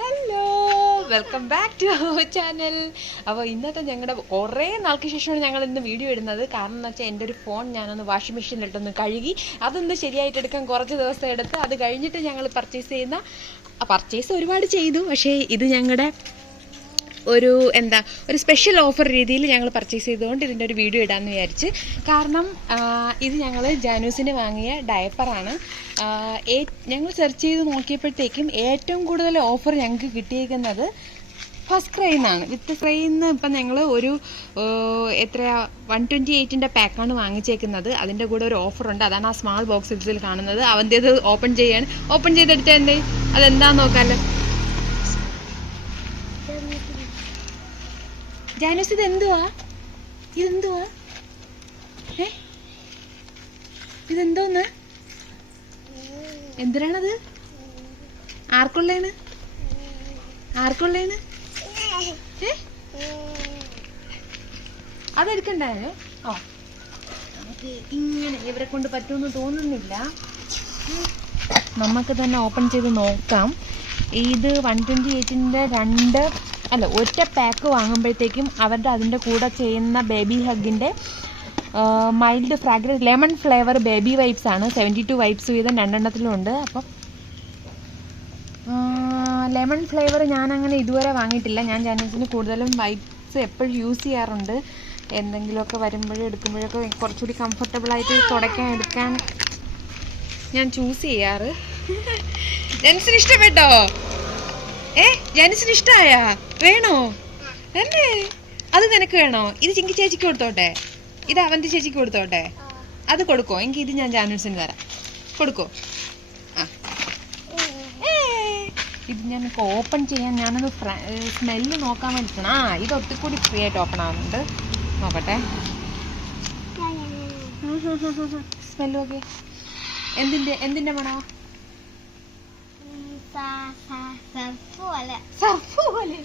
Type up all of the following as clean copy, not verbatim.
Hello, welcome back to our channel. അപ്പോൾ ഇന്നത്തെ ഞങ്ങളുടെ കുറേ നാൾക്ക് ശേഷമാണ് ഞങ്ങൾ ഇന്ന് വീഡിയോ ഇടുന്നത്. കാരണം എന്ന് വെച്ചാൽ എൻ്റെ ഒരു ഫോൺ ഞാനൊന്ന് വാഷിംഗ് മെഷീനിലിട്ടൊന്ന് കഴുകി അതൊന്ന് ശരിയായിട്ടെടുക്കാൻ കുറച്ച് ദിവസം എടുത്ത് അത് കഴിഞ്ഞിട്ട് ഞങ്ങൾ പർച്ചേസ് ഒരുപാട് ചെയ്തു. പക്ഷേ ഇത് ഞങ്ങളുടെ ഒരു സ്പെഷ്യൽ ഓഫർ രീതിയിൽ ഞങ്ങൾ പർച്ചേസ് ചെയ്തുകൊണ്ട് ഇതിൻ്റെ ഒരു വീഡിയോ ഇടാമെന്ന് വിചാരിച്ച്. കാരണം ഇത് ഞങ്ങൾ ജാനൂസിന് വാങ്ങിയ ഡയപ്പറാണ്. ഞങ്ങൾ സെർച്ച് ചെയ്ത് നോക്കിയപ്പോഴത്തേക്കും ഏറ്റവും കൂടുതൽ ഓഫർ ഞങ്ങൾക്ക് കിട്ടിയേക്കുന്നത് ഫസ്റ്റ് ക്രൈന്നാണ്. വിത്ത് ക്രൈന്ന് ഇപ്പം ഞങ്ങൾ ഒരു 128-ൻ്റെ പാക്കാണ് വാങ്ങിച്ചേക്കുന്നത്. അതിൻ്റെ കൂടെ ഒരു ഓഫറുണ്ട്. അതാണ് ആ സ്മാൾ ബോക്സിൽ കാണുന്നത്. അവൻ്റേത് ഓപ്പൺ ചെയ്തെടുത്താൽ എന്തേ അതെന്താന്ന് നോക്കാമല്ലോ. ജാനൂസ് ഇതെന്തുവാ ഇതെന്തോന്ന് എന്തിനാണത്? ആർക്കുള്ളേണ്? അതെടുക്കണ്ടായോ? നമുക്ക് ഇങ്ങനെ ഇവരെ കൊണ്ട് പറ്റുമെന്ന് തോന്നുന്നില്ല. നമുക്ക് തന്നെ ഓപ്പൺ ചെയ്ത് നോക്കാം. ഇത് 128-ൻ്റെ ഒറ്റ പാക്ക് വാങ്ങുമ്പോഴത്തേക്കും അതിൻ്റെ കൂടെ ചെയ്യുന്ന ബേബി ഹഗിൻ്റെ mild fragrance lemon flavour baby wipes ആണ്. 72 വൈപ്സ് വീതം 2 ഉണ്ട്. അപ്പം ലെമൺ ഫ്ലേവർ ഞാനങ്ങനെ ഇതുവരെ വാങ്ങിയിട്ടില്ല. ഞാൻ ജാനൂസിന് കൂടുതലും വൈപ്സ് എപ്പോഴും യൂസ് ചെയ്യാറുണ്ട്. എന്തെങ്കിലുമൊക്കെ വരുമ്പോഴും എടുക്കുമ്പോഴൊക്കെ കുറച്ചുകൂടി കംഫർട്ടബിളായിട്ട് എടുക്കാൻ ഞാൻ ചൂസ് ചെയ്യാറ്. ജാനൂസിന് ഇഷ്ടപ്പെട്ടോ? ജാനൂസിന് ഇഷ്ടമായ? വേണോ? അല്ലേ, അത് നിനക്ക് വേണോ? ഇത് ചിങ്കി ചേച്ചിക്ക് കൊടുത്തോട്ടെ? ഇത് അവൻ്റെ ചേച്ചിക്ക് കൊടുത്തോട്ടെ? അത് കൊടുക്കോ? എങ്കിൽ ഇത് ഞാൻ ജാനൂസിന് തരാം. കൊടുക്കോ? ഇത് ഞാൻ ഓപ്പൺ ചെയ്യാൻ ഞാനൊന്ന് സ്മെല്ല് നോക്കാൻ വേണ്ടിയിട്ടാണ്. ഇത് ഒത്തിരി ഫ്രീ ആയിട്ട് ഓപ്പൺ ആവുന്നുണ്ട്. നോക്കട്ടെ സ്മെല്ല്. ഓക്കെ, എന്തിൻ്റെ മണോ? സർഫ് പോലെ.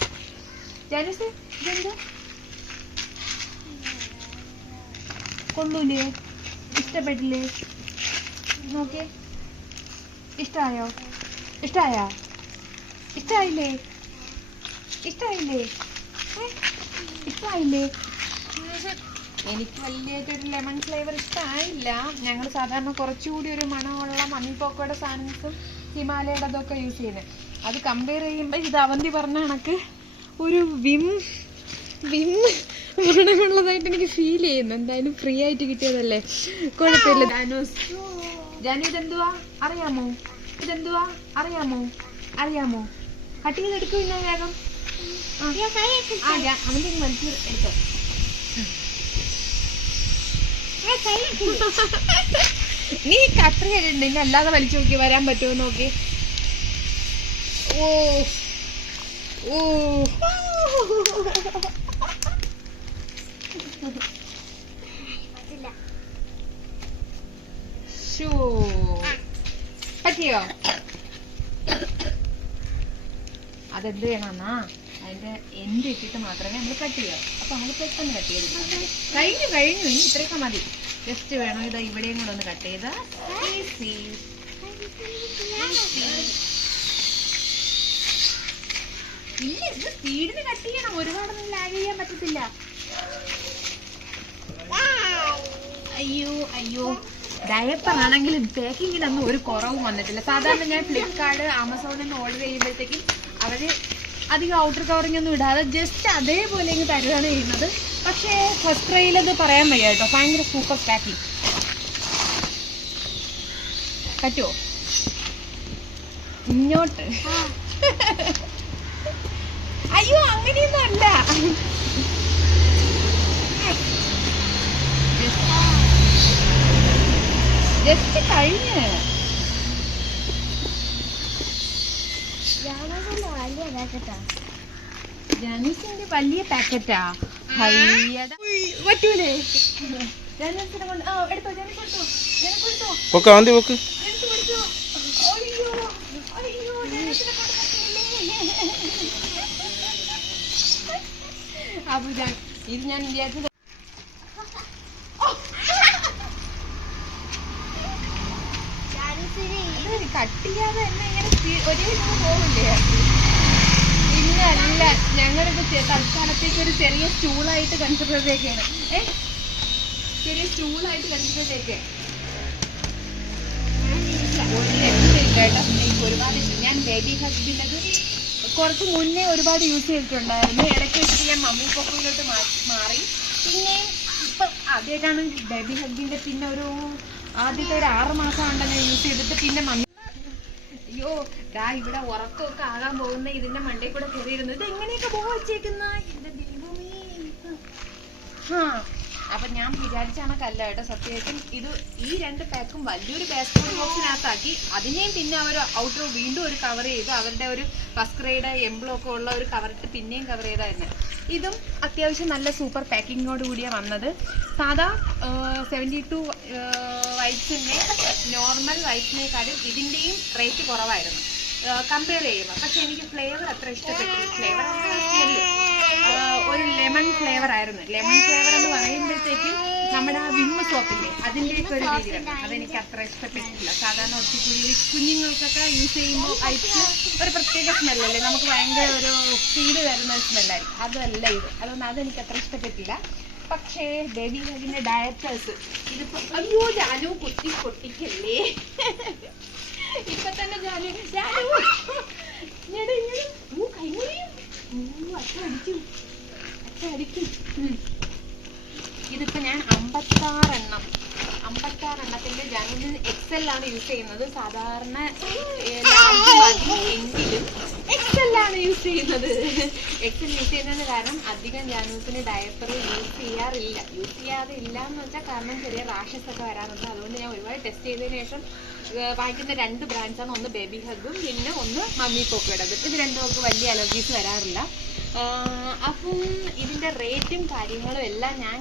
ജാനൂസ് ഇതെന്താ? കൊള്ളൂലേ? ഇഷ്ടപ്പെട്ടില്ലേ? നോക്കിയേ. ഇഷ്ടായില്ലേ? എനിക്ക് വലിയൊരു ലെമൺ ഫ്ലേവർ ഇഷ്ടമായില്ല. ഞങ്ങൾ സാധാരണ കുറച്ചുകൂടി ഒരു മണമുള്ള മമ്മി പോക്കോയുടെ സാധനങ്ങൾക്കും ഹിമാലയയുടെ അതൊക്കെ യൂസ് ചെയ്യുന്നത്. അത് കമ്പയർ ചെയ്യുമ്പോൾ ഇത് അവന്തി പറഞ്ഞ കണക്ക് ഒരു വിം ഗുണമുള്ളതായിട്ട് എനിക്ക് ഫീൽ ചെയ്യുന്നു. എന്തായാലും ഫ്രീ ആയിട്ട് കിട്ടിയതല്ലേ, കുഴപ്പമില്ല. ജാനു ഇതെന്തുവാ അറിയാമോ? കട്ട് ചെയ്തെടുക്കും. ഇന്ന വേഗം അവൻ്റെ വലിച്ച് എടുത്തോ. നീ കട്ടർ ചെയ്തിട്ടുണ്ട്, ഇനി അല്ലാതെ വലിച്ചു നോക്കി വരാൻ പറ്റുമോ നോക്കി. പറ്റിയോ? അതെന്ത് ചെയ്യണമെന്നാ, അതിന്റെ എൻഡ് ഇട്ടിട്ട് മാത്രമേ നമ്മൾ കട്ട് ചെയ്യാം. അപ്പൊ നമ്മൾ പെട്ടെന്ന് കട്ട് ചെയ്ത് കഴിഞ്ഞു. ഇനി ഇത്രയൊക്കെ മതി. ജസ്റ്റ് വേണം ഇത് ഇവിടെയും കൂടെ ഒന്ന് കട്ട് ചെയ്താ ഇല്ല. ഇത് സ്പീഡിന് കട്ട് ചെയ്യണം, ഒരുപാടൊന്നും ലാഗ് ചെയ്യാൻ പറ്റത്തില്ല. അയ്യോ ഡയപ്പർ ആണെങ്കിലും പാക്കിങ്ങിനൊന്നും ഒരു കുറവും വന്നിട്ടില്ല. സാധാരണ ഞാൻ ഫ്ലിപ്കാർട്ട് ആമസോണിൽ നിന്ന് ഓർഡർ ചെയ്യുമ്പോഴത്തേക്കും അവര് അധികം ഔട്ടർ കവറിങ് ഒന്നും ഇടാതെ ജസ്റ്റ് അതേപോലെ ഇങ്ങ് തരുകയാണ് ചെയ്യുന്നത്. പക്ഷേ ഫസ്റ്റ് ട്രൈയിലത് പറയാൻ വയ്യ കേട്ടോ, ഭയങ്കര സൂപ്പർ പാക്കിങ്. പറ്റുമോ? ഇങ്ങോട്ട് അയ്യോ അങ്ങനെയൊന്നും അല്ല. ജസ്റ്റ് കഴിഞ്ഞ്. ജാനൂസിന്റെ വലിയ പാക്കറ്റാ. പറ്റൂലേ? ജാനൂസിനെ കൊണ്ട് എടുത്തോ. അപ്പൊ ഇത് ഞാൻ വിചാരിച്ചത് കട്ട് ചെയ്യാതെ തന്നെ ഇങ്ങനെ ഒരേ പോകില്ലേ? ഇന്നല്ല, ഞങ്ങളിപ്പോ തൽക്കാലത്തേക്ക് ഒരു ചെറിയ സ്റ്റൂളായിട്ട് കൺസിഡർ ചെയ്തേക്കാണ്. ചെറിയ സ്റ്റൂളായിട്ട് കൺസിഡർ ചെയ്തേക്കെ. ഒരു രക്ഷയില്ല കേട്ടോ. എനിക്ക് ഒരുപാട് ഇഷ്ടം. ഞാൻ ബേബി ഹസ്ബൻഡ് കുറച്ച് മുന്നേ ഒരുപാട് യൂസ് ചെയ്തിട്ടുണ്ടായിരുന്നു. ഇടയ്ക്ക് വെച്ചിട്ട് ഞാൻ മമ്മി പോക്കോയിലോട്ട് മാറി. പിന്നെ ഇപ്പം ആദ്യമായിട്ടാണ് ബേബി ഹസ്ബൻഡ്. പിന്നെ ആദ്യത്തെ ഒരു 6 മാസം ഉണ്ടെങ്കിൽ യൂസ് ചെയ്തിട്ട് പിന്നെ മമ്മി. അയ്യോ ഇവിടെ ഉറക്കമൊക്കെ ആകാൻ പോകുന്ന ഇതിന്റെ മണ്ടയിൽ കൂടെ കയറിയിരുന്നു. ഇത് എങ്ങനെയൊക്കെ പോകാൻ വെച്ചേക്കുന്ന എന്റെ ദൈവമേ. അപ്പൊ ഞാൻ വിചാരിച്ച കണക്കല്ല കേട്ടോ സത്യമായിട്ടും. ഈ 2 പാക്കും വലിയൊരു ബാസ്കറ്റ് ബോക്സിനകത്താക്കി അതിനെയും പിന്നെ അവർ ഔട്ടർ വീണ്ടും ഒരു കവർ ചെയ്തു. അവരുടെ ഒരു ഫസ്റ്റ് ഗ്രേഡ് എംബ്ലമൊക്കെ ഉള്ള ഒരു കവറിട്ട് പിന്നെയും കവർ ചെയ്തായിരുന്നു. ഇതും അത്യാവശ്യം നല്ല സൂപ്പർ പാക്കിങ്ങോട് കൂടിയാണ് വന്നത്. സാധാ 72 വൈറ്റ്സിന്റെ നോർമൽ വൈറ്റ്സിനെക്കാളും ഇതിന്റെയും റേറ്റ് കുറവായിരുന്നു കമ്പയർ ചെയ്യുമ്പോൾ. പക്ഷെ എനിക്ക് ഫ്ലേവർ അത്ര ഇഷ്ടപ്പെട്ടു. ഫ്ലേവർ ഒരു ലെമൺ ഫ്ലേവർ ആയിരുന്നു. ലെമൺ ഫ്ലേവർ എന്ന് പറയുമ്പോഴത്തേക്കും നമ്മുടെ ആ വിമ്മ് സോപ്പില്ലേ അതിൻ്റെയൊക്കെ ഒരു രീതി വരണം. അതെനിക്ക് അത്ര ഇഷ്ടപ്പെട്ടിട്ടില്ല. സാധാരണ ഒത്തിരി കുഞ്ഞുങ്ങൾക്കൊക്കെ യൂസ് ചെയ്യുമ്പോൾ അയച്ച് ഒരു പ്രത്യേക സ്മെല്ലല്ലേ, നമുക്ക് ഭയങ്കര ഒരു ഫീഡ് തരുന്ന ഒരു സ്മെല്ലായിരിക്കും. അതല്ല ഇത്. അതുകൊണ്ട് അതെനിക്ക് അത്ര ഇഷ്ടപ്പെട്ടില്ല. പക്ഷേ ബേബി ഹഗിന്റെ ഡയപ്പേഴ്സ് ഇതിപ്പോ അയ്യോ ജാനു പൊട്ടിക്കല്ലേ. ഇപ്പൊ തന്നെ ജാനു അടിക്കും. ഇതിപ്പോ ഞാൻ 56 എണ്ണത്തിന്റെ ജാനുവിന് XL ആണ് യൂസ് ചെയ്യുന്നത്. സാധാരണ എങ്കിലും XL ആണ് യൂസ് ചെയ്യുന്നത്. XL യൂസ് ചെയ്യുന്നതിന് കാരണം അധികം ജാനുവിന് ഡയപ്പർ യൂസ് ചെയ്യാതെ ഇല്ല എന്ന് വെച്ചാൽ കാരണം ചെറിയ റാഷസ് ഒക്കെ വരാറുണ്ട്. അതുകൊണ്ട് ഞാൻ ഒരുപാട് ടെസ്റ്റ് ചെയ്തതിനു ശേഷം വാങ്ങിക്കുന്ന 2 ബ്രാൻഡ്സാണ്. ഒന്ന് ബേബി ഹഗും പിന്നെ ഒന്ന് മമ്മി പോക്കോയുടെ. ഇത് രണ്ടുമൊക്കെ വലിയ അലർജീസ് വരാറില്ല. അപ്പം ഇതിൻ്റെ റേറ്റും കാര്യങ്ങളും എല്ലാം ഞാൻ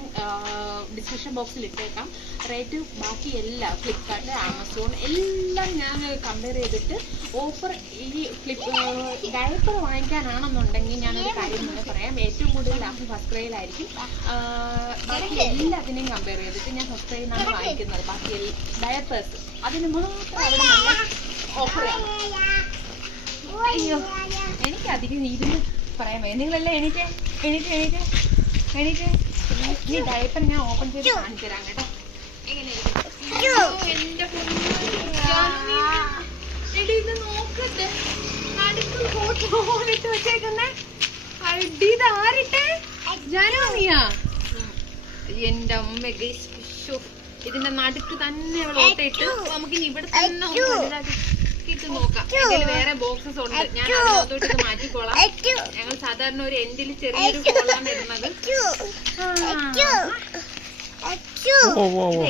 ഡിസ്ക്രിപ്ഷൻ ബോക്സിൽ ഇട്ടേക്കാം. റേറ്റ് ബാക്കി എല്ലാം ഫ്ലിപ്കാർട്ട്, ആമസോൺ എല്ലാം ഞാൻ കമ്പയർ ചെയ്തിട്ട് ഓഫർ ഈ ഡയപ്പർ വാങ്ങിക്കാനാണെന്നുണ്ടെങ്കിൽ ഞാനൊരു കാര്യം തന്നെ പറയാം. ഏറ്റവും കൂടുതൽ ലാഭം ഫസ്റ്റ് ക്രൈയിലായിരിക്കും. ബാക്കി എല്ലാത്തിനെയും കമ്പയർ ചെയ്തിട്ട് ഞാൻ ഫസ്റ്റ് ക്രൈയിൽ നിന്നാണ് വാങ്ങിക്കുന്നത്. ബാക്കി ഡയപ്പേഴ്സ് അതിന് മാത്രം അവിടെ നല്ല ഓഫറാണ്. അയ്യോ എനിക്കധികം ഇരുന്ന് പറയാൻ വയ്യ. നിങ്ങളെല്ലാം എണീറ്റ് ഈ ഡയപ്പർ ഞാൻ ഓപ്പൺ ചെയ്ത് കാണിച്ചു തരാം കേട്ടോ. ഇത് നോക്കട്ടെ, ഇട്ട് വെച്ചേക്കുന്നേ. ഇത് ആരിട്ടെ? ജാനുമിയാ? എന്റെ അമ്മ ഇതിന്റെ നടുക്ക് തന്നെ അവൾ ഓട്ടയിട്ട് നമുക്കിനി ഇവിടെ തന്നെ ഇട്ട് നോക്കാം. ഇതിൽ വേറെ ബോക്സസ് ഉണ്ട്. ഞാൻ അതിനകത്തോട്ട് ഇത് മാറ്റിക്കോളാം. ഞങ്ങൾ സാധാരണ ഒരു എൻഡിൽ ചെറിയൊരു ഹോളാണ് ഇടുന്നത്.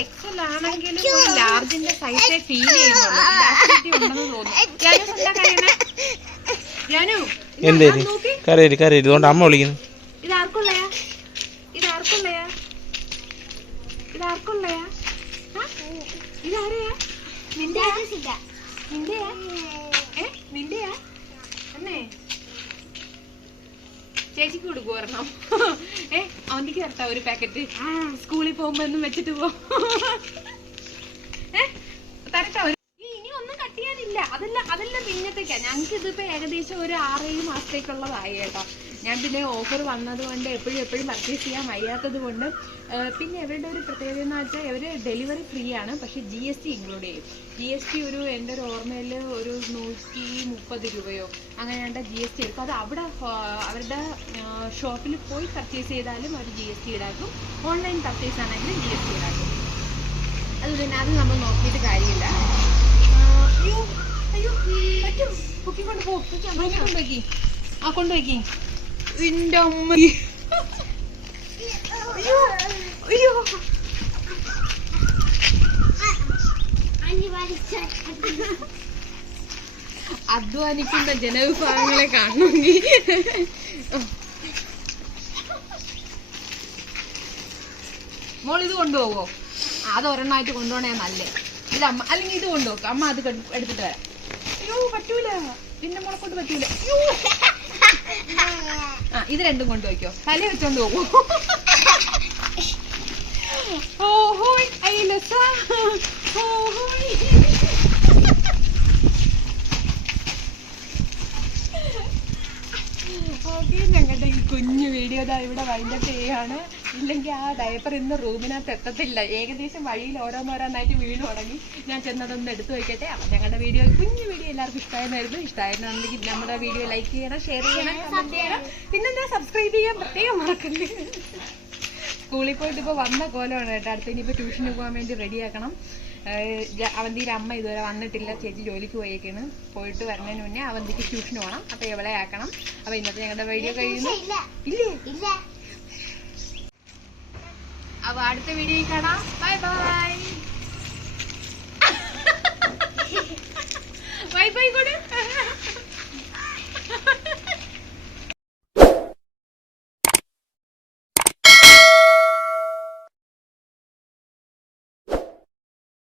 എക്സൽ ആണെങ്കിലും ഒരു ലാർജിന്റെ സൈസേ ഫീൽ ചെയ്യുന്നുള്ളൂ. ഉണ്ടെന്ന് തോന്നുന്നു. ജാനു അമ്മ വിളിക്കുന്നു. ഇതാർക്കുള്ളയാ? ഇതാരെയാ? നിന്റെയാ അമ്മേ? ചേച്ചിക്ക് കൊടുക്കുവാരണം. അവന്തിക്ക് തരട്ടാ ഒരു പാക്കറ്റ്. സ്കൂളിൽ പോകുമ്പോ ഒന്നും വെച്ചിട്ട് പോ. തരട്ടാ. ഇനി ഒന്നും കട്ട് ചെയ്യാനില്ല. അതെല്ലാം പിന്നത്തേക്കാ. ഞങ്ങൾക്ക് ഇതിപ്പോ ഏകദേശം ഒരു 6-7 മാസത്തേക്കുള്ളതായി കേട്ടോ. ഞാൻ പിന്നെ ഓഫർ വന്നത് കൊണ്ട് എപ്പോഴും പർച്ചേസ് ചെയ്യാൻ വയ്യാത്തത് കൊണ്ട്. പിന്നെ ഇവരുടെ ഒരു പ്രത്യേകത എന്ന് വെച്ചാൽ ഇവർ ഡെലിവറി ഫ്രീ ആണ്. പക്ഷെ GST ഇൻക്ലൂഡ് ചെയ്യും. GST എൻ്റെ ഒരു ഓർമ്മയിൽ ഒരു 130 രൂപയോ അങ്ങനെ GST എടുക്കും. അത് അവിടെ അവരുടെ ഷോപ്പിൽ പോയി പർച്ചേസ് ചെയ്താലും അവർ GST ഈടാക്കും. ഓൺലൈൻ പർച്ചേസ് ആണെങ്കിലും GST ഈടാക്കും. അത് പിന്നെ അത് നമ്മൾ നോക്കിയിട്ട് കാര്യമില്ല. അയ്യോ പറ്റും. കുക്കി കൊണ്ടുപോയി കൊണ്ടുപോയി എന്റെ അമ്മ. അയ്യോ അധ്വാനിക്കുന്ന ജനവിഭാഗങ്ങളെ കാണണമെങ്കിൽ മോൾ ഇത് കൊണ്ടുപോവോ? അതൊരെണ്ണമായിട്ട് കൊണ്ടുപോകണേ നല്ലേ. ഇത് അമ്മ അല്ലെങ്കിൽ ഇത് കൊണ്ടുപോക്കും. അമ്മ അത് എടുത്തിട്ട് വരാം. അയ്യോ പറ്റൂല, പിന്നെ മോളെ കൊണ്ട് പറ്റൂല. ഇത് രണ്ടും കൊണ്ടുപോയിക്കോ. തല വെച്ചോണ്ട് പോകൂ. ഓഹോയ് കുഞ്ഞു വീഡിയോ ഇവിടെ വൈൻഡപ്പ് ചെയ്യാണ്. ഇല്ലെങ്കിൽ ആ ഡയപ്പർ ഇന്ന് റൂമിനകത്ത് എത്തത്തില്ല. ഏകദേശം വഴിയിൽ ഓരോന്നോരോന്നായിട്ട് വീണ് തുടങ്ങി. ഞാൻ ചെന്നതൊന്ന് എടുത്തു വയ്ക്കട്ടെ. അപ്പം ഞങ്ങളുടെ കുഞ്ഞു വീഡിയോ എല്ലാവർക്കും ഇഷ്ടമായിരുന്നു. ഇഷ്ടമായിരുന്നുണ്ടെങ്കിൽ നമ്മുടെ വീഡിയോ ലൈക്ക് ചെയ്യണം, ഷെയർ ചെയ്യണം, കമന്റ് ചെയ്യണം. പിന്നെന്താ സബ്സ്ക്രൈബ് ചെയ്യാൻ പ്രത്യേകം മറക്കല്ലേ. സ്കൂളിൽ പോയിട്ട് ഇപ്പോൾ വന്ന കോലമാണ് കേട്ടോ. അടുത്ത ഇനിയിപ്പോൾ ട്യൂഷന് പോകാൻ വേണ്ടി റെഡിയാക്കണം. അവന്തിയുടെ അമ്മ ഇതുവരെ വന്നിട്ടില്ല. ചേച്ചി ജോലിക്ക് പോയേക്കാണ്. പോയിട്ട് വരുന്നതിന് മുന്നേ അവന്തിക്ക് ട്യൂഷന് പോകണം. അപ്പോൾ എവിടെ ആക്കണം. അപ്പോൾ ഇന്നത്തെ ഞങ്ങളുടെ വീഡിയോ കഴിയുന്നു. ഇല്ലേ? അപ്പോൾ അടുത്ത വീഡിയോയിൽ കാണാം. Bye bye. ബൈ ബൈ കൂടെ.